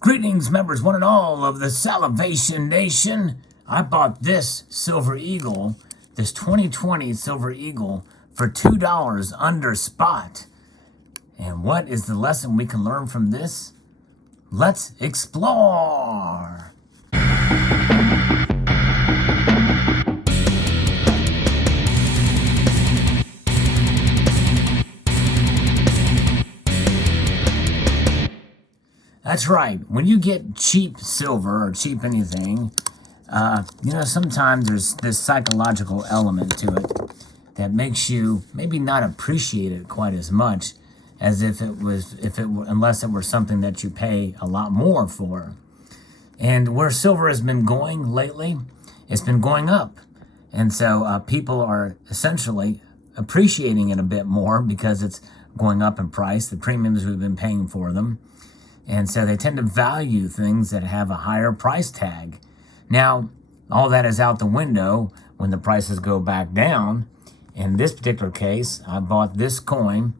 Greetings, members, one and all of the Salivation Nation. I bought this Silver Eagle, this 2020 Silver Eagle, for $2 under spot. And what is the lesson we can learn from this? Let's explore. That's right. When you get cheap silver or cheap anything, sometimes there's this psychological element to it that makes you maybe not appreciate it quite as much as unless it were something that you pay a lot more for. And where silver has been going lately, it's been going up. And so people are essentially appreciating it a bit more because it's going up in price, the premiums we've been paying for them. And so they tend to value things that have a higher price tag. Now, all that is out the window when the prices go back down. In this particular case, I bought this coin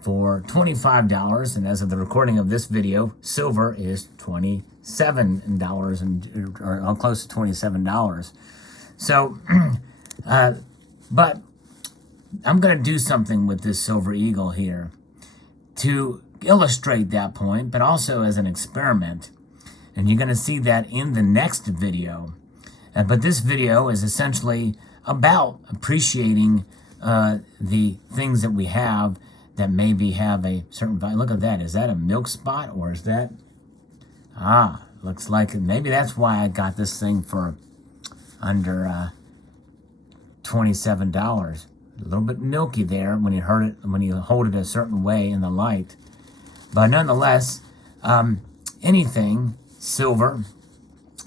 for $25, and as of the recording of this video, silver is $27 or close to $27. So, but I'm going to do something with this Silver Eagle here to illustrate that point, but also as an experiment. And you're going to see that in the next video. But this video is essentially about appreciating the things that we have that maybe have a certain value. Look at that. Is that a milk spot, or is that? Looks like it. Maybe that's why I got this thing for under $27. A little bit milky there when you hold it a certain way in the light. But nonetheless, anything, silver,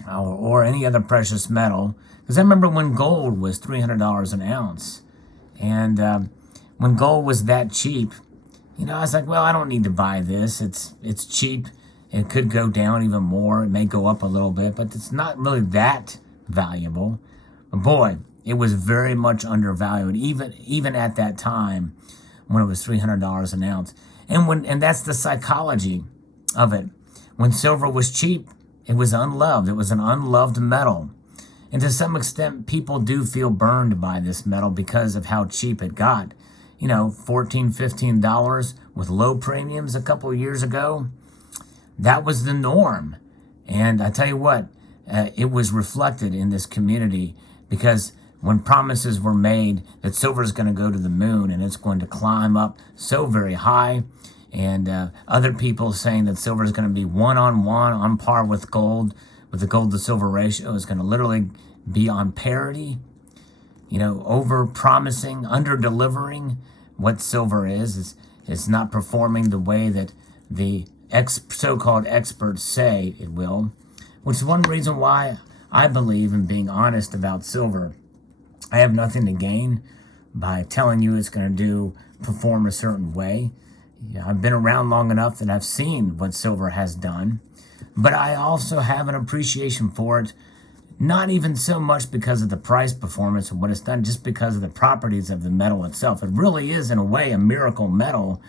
or any other precious metal, because I remember when gold was $300 an ounce, and when gold was that cheap, I was like, well, I don't need to buy this. It's cheap. It could go down even more. It may go up a little bit, but it's not really that valuable. But boy, it was very much undervalued, even at that time when it was $300 an ounce. And that's the psychology of it. When silver was cheap, it was unloved. It was an unloved metal. And to some extent, people do feel burned by this metal because of how cheap it got. $14, $15 with low premiums a couple of years ago. That was the norm. And I tell you what, it was reflected in this community because when promises were made that silver is going to go to the moon and it's going to climb up so very high, and other people saying that silver is going to be one-on-one on par with gold, with the gold to silver ratio is going to literally be on parity, over-promising, under-delivering what silver is. It's not performing the way that the so-called experts say it will, which is one reason why I believe in being honest about silver. I have nothing to gain by telling you it's going to perform a certain way. I've been around long enough that I've seen what silver has done, but I also have an appreciation for it, not even so much because of the price performance and what it's done, just because of the properties of the metal itself. It really is, in a way, a miracle metal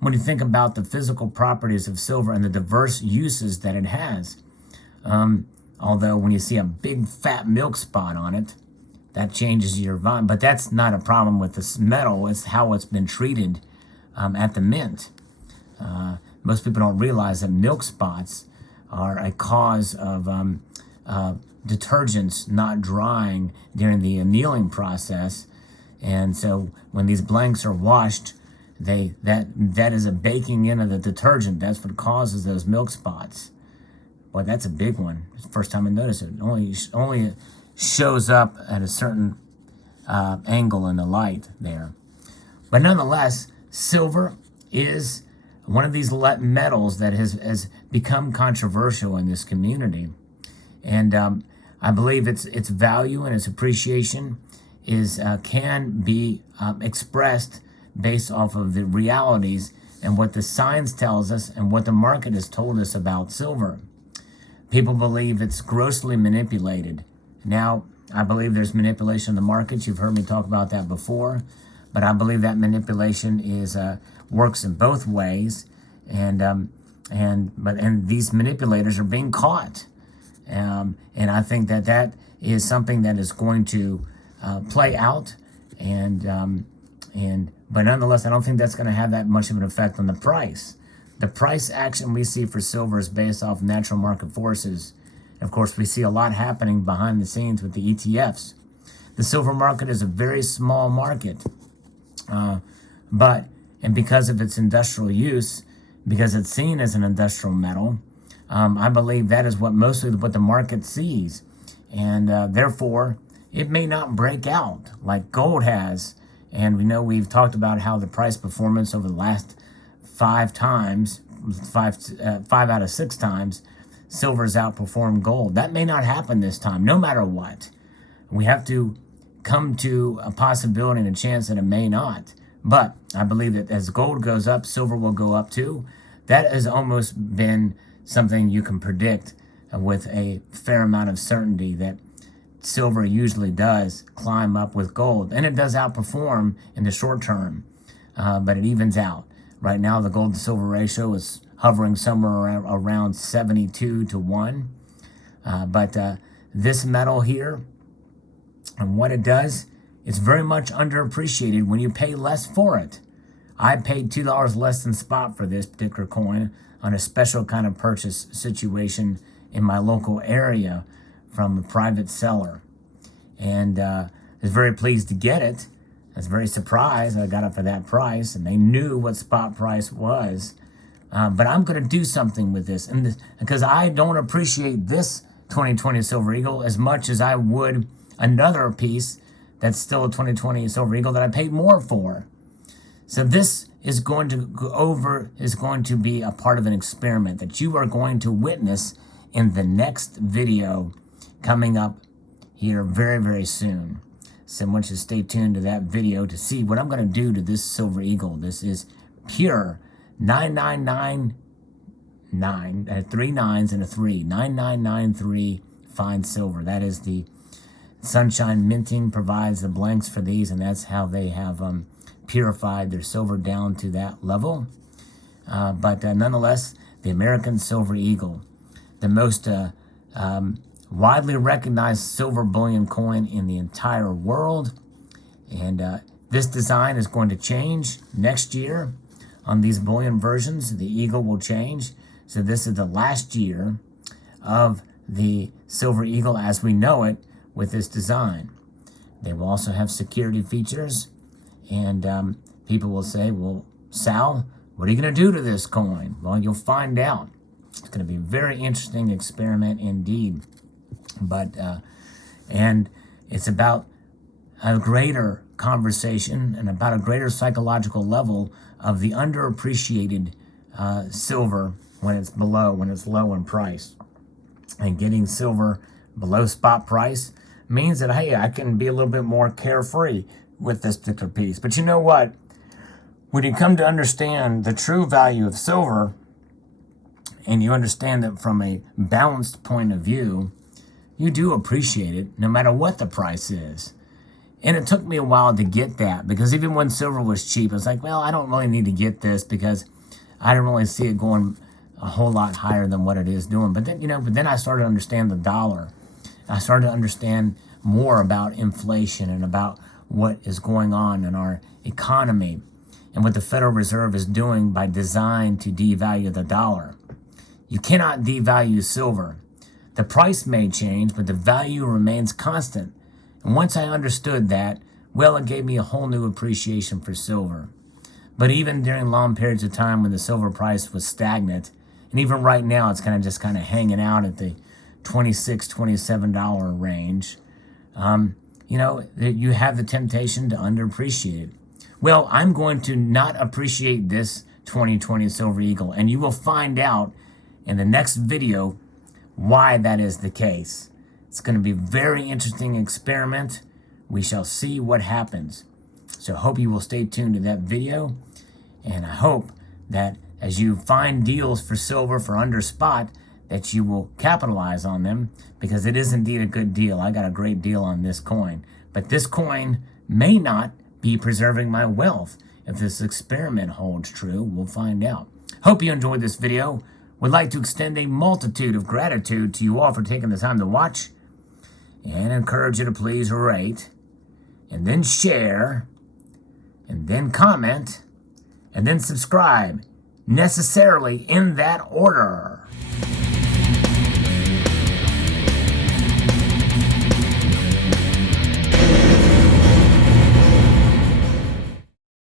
when you think about the physical properties of silver and the diverse uses that it has. Although when you see a big fat milk spot on it, that changes your vibe. But that's not a problem with this metal. It's how it's been treated at the mint. Most people don't realize that milk spots are a cause of detergents not drying during the annealing process. And so when these blanks are washed, that is a baking in of the detergent. That's what causes those milk spots. Boy, that's a big one. It's the first time I noticed it. Only shows up at a certain angle in the light there. But nonetheless, silver is one of these metals that has become controversial in this community. And I believe its value and its appreciation can be expressed based off of the realities and what the science tells us and what the market has told us about silver. People believe it's grossly manipulated. Now, I believe there's manipulation in the markets. You've heard me talk about that before. But I believe that manipulation works in both ways. And and these manipulators are being caught. And I think that that is something that is going to play out, but nonetheless, I don't think that's going to have that much of an effect on the price. The price action we see for silver is based off natural market forces. Of course, we see a lot happening behind the scenes with the ETFs. The silver market is a very small market, and because of its industrial use, because it's seen as an industrial metal, I believe that is mostly what the market sees. And therefore, it may not break out like gold has. And we know we've talked about how the price performance over the last 5 times, 5 out of 6 times, silver's outperformed gold. That may not happen this time, no matter what. We have to come to a possibility and a chance that it may not. But I believe that as gold goes up, silver will go up too. That has almost been something you can predict with a fair amount of certainty, that silver usually does climb up with gold. And it does outperform in the short term, but it evens out. Right now, the gold to silver ratio is hovering somewhere around 72 to 1. But this metal here, and what it does, it's very much underappreciated when you pay less for it. I paid $2 less than spot for this particular coin on a special kind of purchase situation in my local area from a private seller. And I was very pleased to get it. I was very surprised I got it for that price, and they knew what spot price was. But I'm going to do something with this, because I don't appreciate this 2020 Silver Eagle as much as I would another piece that's still a 2020 Silver Eagle that I paid more for. So this is going to be a part of an experiment that you are going to witness in the next video coming up here very, very soon. So I want you to stay tuned to that video to see what I'm going to do to this Silver Eagle. This is pure 9999, 3 9s and a 3, 9993 fine silver. That is the Sunshine Minting provides the blanks for these, and that's how they have purified their silver down to that level. But nonetheless, the American Silver Eagle, the most widely recognized silver bullion coin in the entire world. And this design is going to change next year on these bullion versions. The Eagle will change. So this is the last year of the Silver Eagle as we know it with this design. They will also have security features. And people will say, well, Sal, what are you going to do to this coin? Well, you'll find out. It's going to be a very interesting experiment indeed. But and it's about a greater conversation and about a greater psychological level of the underappreciated silver when it's low in price. And getting silver below spot price means that, hey, I can be a little bit more carefree with this particular piece. But you know what? When you come to understand the true value of silver, and you understand that from a balanced point of view, you do appreciate it no matter what the price is. And it took me a while to get that, because even when silver was cheap, I was like, well, I don't really need to get this because I don't really see it going a whole lot higher than what it is doing. But then I started to understand the dollar. I started to understand more about inflation and about what is going on in our economy and what the Federal Reserve is doing by design to devalue the dollar. You cannot devalue silver. The price may change, but the value remains constant. And once I understood that, well, it gave me a whole new appreciation for silver. But even during long periods of time when the silver price was stagnant, and even right now it's kind of hanging out at the $26, $27 range, you have the temptation to underappreciate it. Well, I'm going to not appreciate this 2020 Silver Eagle, and you will find out in the next video why that is the case. It's going to be a very interesting experiment. We shall see what happens. So I hope you will stay tuned to that video, and I hope that as you find deals for silver for under spot, that you will capitalize on them, because it is indeed a good deal. I got a great deal on this coin. But this coin may not be preserving my wealth. If this experiment holds true, we'll find out. Hope you enjoyed this video. would like to extend a multitude of gratitude to you all for taking the time to watch, and encourage you to please rate, and then share, and then comment, and then subscribe, necessarily in that order.